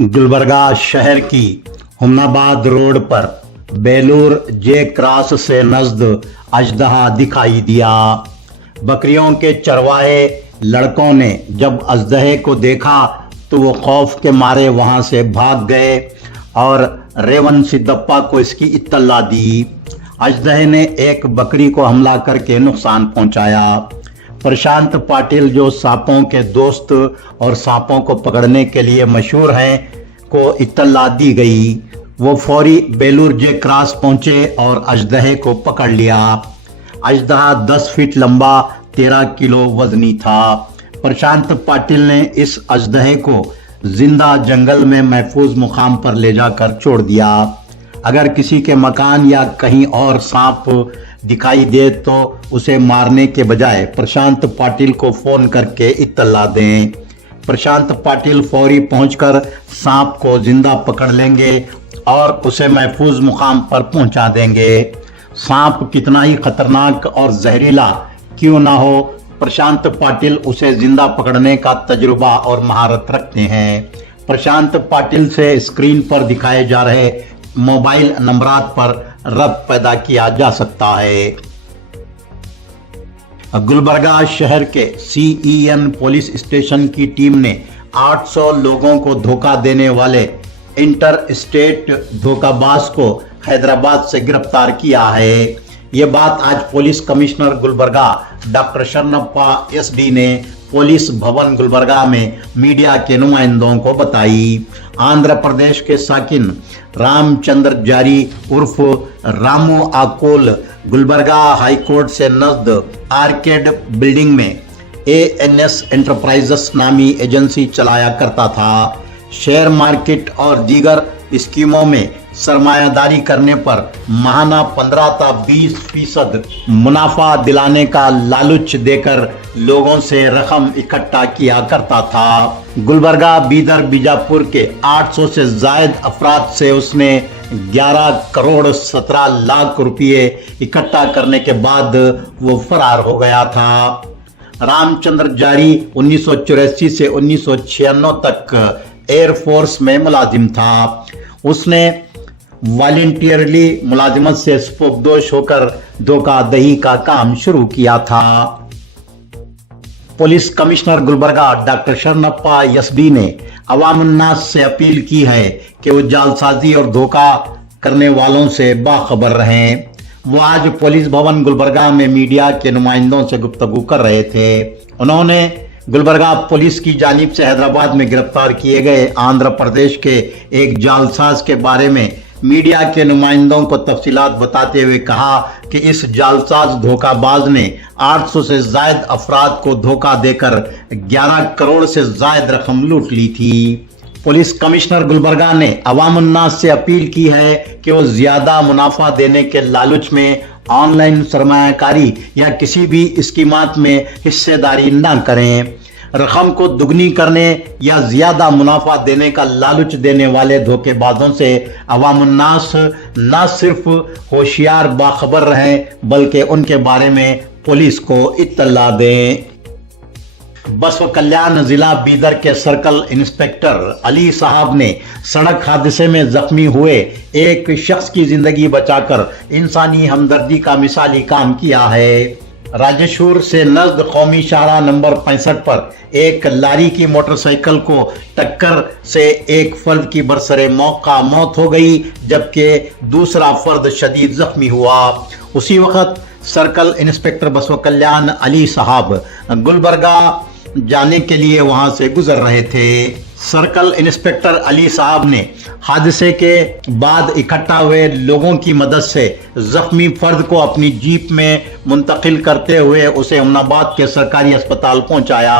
गुलबर्गा शहर की हुमनाबाद रोड पर बेलूर जे क्रॉस से नजद अजदहा दिखाई दिया। बकरियों के चरवाहे लड़कों ने जब अजदहे को देखा तो वो खौफ के मारे वहां से भाग गए और रेवन सिद्दप्पा को इसकी इत्तला दी। अजदहे ने एक बकरी को हमला करके नुकसान पहुंचाया। प्रशांत पाटिल जो सांपों के दोस्त और सांपों को पकड़ने के लिए मशहूर हैं को इत्तला दी गई। वो फौरी बेलूर जे क्रॉस पहुंचे और अजदहे को पकड़ लिया। अजदहा 10 फीट लंबा 13 किलो वजनी था। प्रशांत पाटिल ने इस अजदहे को जिंदा जंगल में महफूज मुकाम पर ले जाकर छोड़ दिया। अगर किसी के मकान या कहीं और सांप दिखाई दे तो उसे मारने के बजाय प्रशांत पाटिल को फोन करके इत्तला दें। प्रशांत पाटिल फौरी पहुंचकर सांप को जिंदा पकड़ लेंगे और उसे महफूज मुकाम पर पहुंचा देंगे। सांप कितना ही खतरनाक और जहरीला क्यों ना हो, प्रशांत पाटिल उसे जिंदा पकड़ने का तजुर्बा और महारत रखते हैं। प्रशांत पाटिल से स्क्रीन पर दिखाए जा रहे मोबाइल नंबरात पर रब्त पैदा किया जा सकता है। गुलबर्गा शहर के CEN पुलिस स्टेशन की टीम ने 800 लोगों को धोखा देने वाले इंटर स्टेट धोखाबाज को हैदराबाद से गिरफ्तार किया है। ये बात आज police commissioner Gulbarga doctor Sharanappa SD ने पुलिस भवन गुलबर्गा में मीडिया के नुमाइंदों को बताई। आंध्र प्रदेश के साकिन रामचंद्र जारी उर्फ रामू आकोल गुलबर्गा हाई कोर्ट से नजद आर्केड बिल्डिंग में ANS एंटरप्राइजेस नामी एजेंसी चलाया करता था। शेयर मार्केट और दीगर स्कीमों में सरमायादारी करने पर माहाना 15 था 20% मुनाफा दिलाने का लालच देकर लोगों से रकम इकट्ठा किया करता था। गुलबर्गा, बीदर, बीजापुर के 800 से जायद अफराद से उसने 11 करोड़ 17 लाख रुपये इकट्ठा करने के बाद वो फरार हो गया था। रामचंद्र जारी 1984 से 1996 तक एयरफोर्स में मुलाजिम था। उसने वॉलंटियरली मुलाजिमत से स्पुर्दोश होकर धोखाधड़ी का काम शुरू किया था। Police commissioner Gulbarga doctor Sharanappa SD ने अवामुन्नास से अपील की है कि वो जालसाजी और धोखा करने वालों से बाखबर रहें। वो आज पुलिस भवन गुलबर्गा में मीडिया के नुमाइंदों से गुफ्तगू कर रहे थे। उन्होंने गुलबर्गा पुलिस की जानिब से हैदराबाद में गिरफ्तार किए गए आंध्र प्रदेश के एक जालसाज के बारे में मीडिया के नुमाइंदों को तफसीलात बताते हुए कहा कि इस जालसाज धोखाबाज ने 800 से जायद अफराद को धोखा देकर 11 करोड़ से जायद रकम लूट ली थी। पुलिस कमिश्नर गुलबर्गा ने अवामुन्नास से अपील की है कि वो ज्यादा मुनाफा देने के लालच में ऑनलाइन सरमायाकारी या किसी भी स्कीमात में हिस्सेदारी न करें। रकम को दुगनी करने या ज्यादा मुनाफा देने का लालच देने वाले धोखेबाजों से अवामुन्नास न सिर्फ होशियार बाखबर रहें बल्कि उनके बारे में पुलिस को इत्तला दें। बसव कल्याण जिला बीदर के सर्कल इंस्पेक्टर अली साहब ने सड़क हादसे में जख्मी हुए एक शख्स की जिंदगी बचाकर इंसानी हमदर्दी का मिसाली काम किया है। राजेशपुर से नजद कौमी शाहराह नंबर 65 पर एक लारी की मोटरसाइकिल को टक्कर से एक फर्द की बरसरे मौका मौत हो गई जबकि दूसरा फर्द शदीद जख्मी हुआ। उसी वक्त सर्कल इंस्पेक्टर बसव कल्याण अली साहब गुलबर्गा जाने के लिए वहां से गुजर रहे थे। सर्कल इंस्पेक्टर अली साहब ने हादसे के बाद इकट्ठा हुए लोगों की मदद से जख्मी फर्द को अपनी जीप में मुंतकिल करते हुए उसे हुमनाबाद के सरकारी अस्पताल पहुंचाया।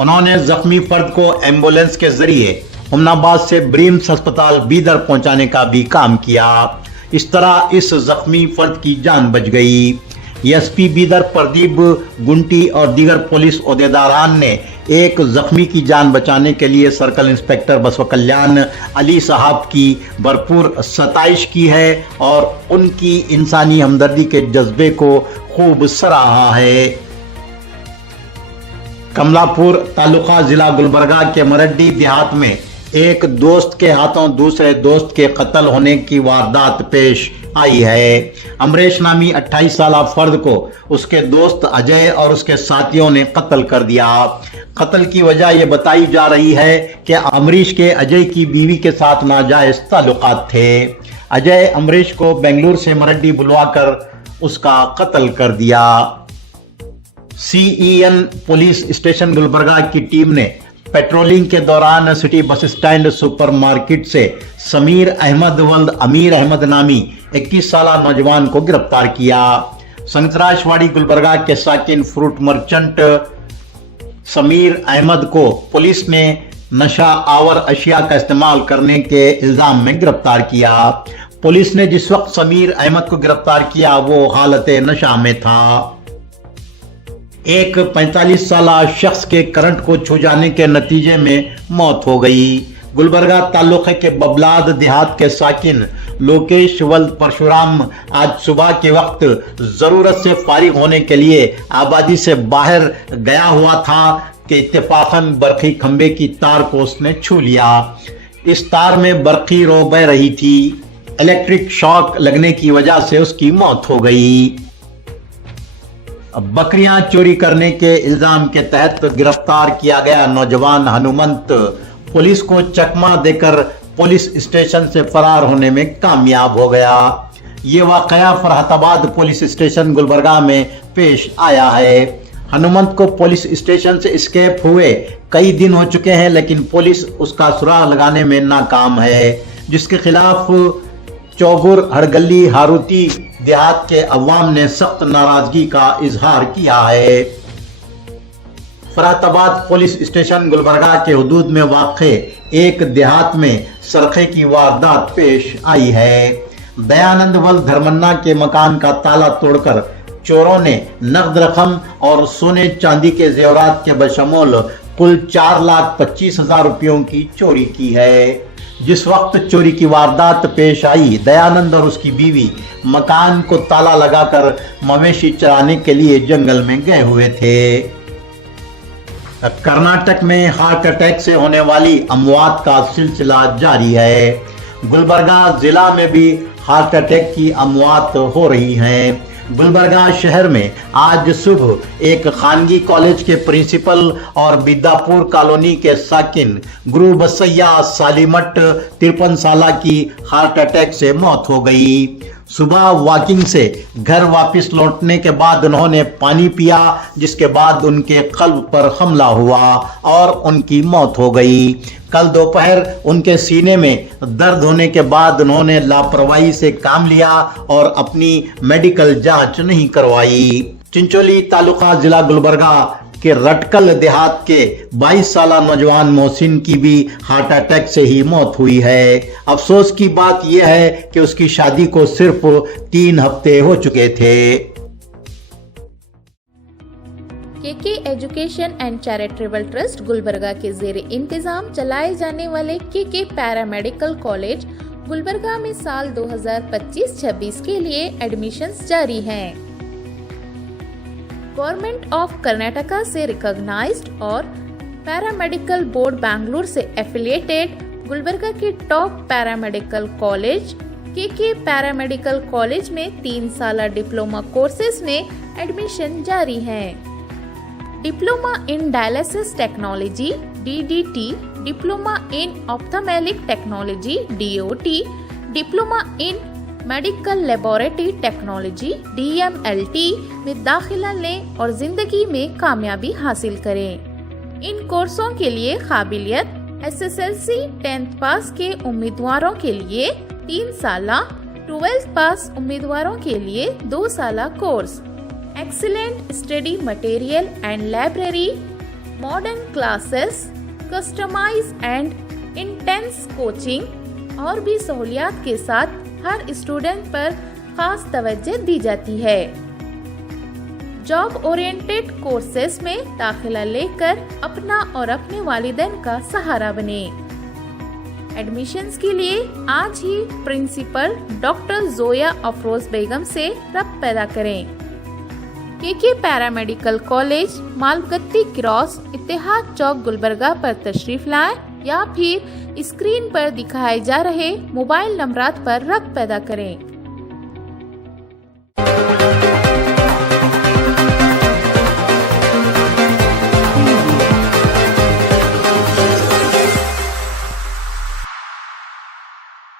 उन्होंने जख्मी फर्द को एम्बुलेंस के जरिए हुमनाबाद से ब्रीम्स अस्पताल बीदर पहुंचाने का भी काम किया। इस तरह इस जख्मी फर्द की जान बच गई। SP बीदर प्रदीप गुंटी और दीगर पुलिस ओहदेदारान ने एक जख्मी की जान बचाने के लिए सर्कल इंस्पेक्टर बसव कल्याण अली साहब की भरपूर सताइश की है और उनकी इंसानी हमदर्दी के जज्बे को खूब सराहा है। कमलापुर तालुका जिला गुलबर्गा के मरड्डी देहात में ایک دوست کے ہاتھوں دوسرے دوست کے قتل ہونے کی واردات پیش آئی ہے۔ امریش نامی 28 سالہ فرد کو اس کے دوست اجے اور اس کے ساتھیوں نے قتل کر دیا۔ قتل کی وجہ یہ بتائی جا رہی ہے کہ امریش کے اجے کی بیوی کے ساتھ ناجائز تعلقات تھے۔ اجے امریش کو بنگلور سے مرڈی بلوا کر اس کا قتل کر دیا۔ CEN پولیس اسٹیشن گلبرگہ کی ٹیم نے پیٹرولنگ کے دوران city bus stand super market سے سمیر احمد ولد امیر احمد نامی 21 سالہ نوجوان کو گرفتار کیا۔ سنگتراش واڑی گلبرگہ کے ساکن فروٹ مرچنٹ سمیر احمد کو پولیس نے نشہ آور اشیاء کا استعمال کرنے کے الزام میں گرفتار کیا۔ پولیس نے جس وقت سمیر احمد کو گرفتار کیا وہ حالت نشہ میں تھا۔ ایک 45 سالہ شخص کے کرنٹ کو چھو جانے کے نتیجے میں موت ہو گئی۔ گلبرگہ تعلقے کے ببلاد دیہات کے ساکن لوکیش ولد پرشورام آج صبح کے وقت ضرورت سے فارغ ہونے کے لیے آبادی سے باہر گیا ہوا تھا کہ اتفاقاً برقی کھمبے کی تار کو اس نے چھو لیا۔ اس تار میں برقی رو بہ رہی تھی۔ الیکٹرک شاک لگنے کی وجہ سے اس کی موت ہو گئی۔ بکریاں چوری کرنے کے الزام کے تحت گرفتار کیا گیا نوجوان ہنومنت پولیس کو چکمہ دے کر پولیس اسٹیشن سے فرار ہونے میں کامیاب ہو گیا۔ یہ واقعہ فرحت آباد پولیس اسٹیشن گلبرگہ میں پیش آیا ہے۔ ہنومنت کو پولیس اسٹیشن سے اسکیپ ہوئے کئی دن ہو چکے ہیں، لیکن پولیس اس کا سراغ لگانے میں ناکام ہے، جس کے خلاف چوگر ہڑگلی ہاروتی دیہات کے عوام نے سخت ناراضگی کا اظہار کیا ہے۔ فرحت آباد پولیس اسٹیشن گلبرگہ کے حدود میں واقع ایک دیہات میں سرقے کی واردات پیش آئی ہے۔ دیانند ولد دھرمنا کے مکان کا تالا توڑ کر چوروں نے نقد رقم اور سونے چاندی کے زیورات کے بشمول کل 4,25,000 روپیوں کی چوری کی ہے۔ جس وقت چوری کی واردات پیش آئی، دیانند اور اس کی بیوی مکان کو تالا لگا کر مویشی چرانے کے لیے جنگل میں گئے ہوئے تھے۔ کرناٹک میں ہارٹ اٹیک سے ہونے والی اموات کا سلسلہ جاری ہے۔ گلبرگہ ضلع میں بھی ہارٹ اٹیک کی اموات ہو رہی ہیں۔ گلبرگہ شہر میں آج صبح ایک خانگی کالج کے پرنسپل اور بیداپور کالونی کے ساکن گرو بسیا سالیمٹ 53 سالہ کی ہارٹ اٹیک سے موت ہو گئی۔ صبح واکنگ سے گھر واپس لوٹنے کے بعد انہوں نے پانی پیا، جس کے بعد ان کے قلب پر حملہ ہوا اور ان کی موت ہو گئی۔ کل دوپہر ان کے سینے میں درد ہونے کے بعد انہوں نے لاپرواہی سے کام لیا اور اپنی میڈیکل جانچ نہیں کروائی۔ چنچولی تعلقہ ضلع گلبرگہ کہ رٹکل دیہات کے 22 سالہ نوجوان محسن کی بھی ہارٹ اٹیک سے ہی موت ہوئی ہے۔ افسوس کی بات یہ ہے کہ اس کی شادی کو صرف 3 ہفتے ہو چکے تھے۔ KK education and charitable trust Gulbarga کے زیر انتظام چلائے جانے والے KK پیرامیڈیکل کالج گلبرگہ میں سال 2025-26 کے لیے ایڈمیشنز جاری ہیں۔ گورنمنٹ آف کرناٹکا سے ریکگنائزڈ اور پیرامیڈیکل بورڈ بنگلور سے ایفیلیٹڈ گلبرگہ کے top paramedical college KK paramedical college میں 3 سالہ ڈپلومہ کورسز میں ایڈمیشن جاری ہیں۔ Diploma in dialysis technology DDT، diploma in ophthalmology technology DOT، diploma in medical laboratory technology DMLT میں داخلہ لیں اور زندگی میں کامیابی حاصل کریں۔ ان کورسوں کے لیے قابلیت SSLC 10th پاس کے امیدواروں کے لیے 3 سالہ، 12th پاس امیدواروں کے لیے 2 سالہ course, excellent study material and library, modern classes, customise and intense coaching اور بھی سہولیات کے ساتھ ہر اسٹوڈنٹ پر خاص توجہ دی جاتی ہے۔ جاب اورینٹڈ کورسز میں داخلہ لے کر اپنا اور اپنے والدین کا سہارا بنیں۔ ایڈمیشنز کے لیے آج ہی پرنسپل ڈاکٹر زویا افروز بیگم سے رابطہ پیدا کریں۔ KK پیرامیڈیکل کالج مالگتی کراس اتحاد چوک گلبرگہ پر تشریف لائیں یا پھر اسکرین پر دکھائے جا رہے موبائل نمبرات پر رابطہ پیدا کریں۔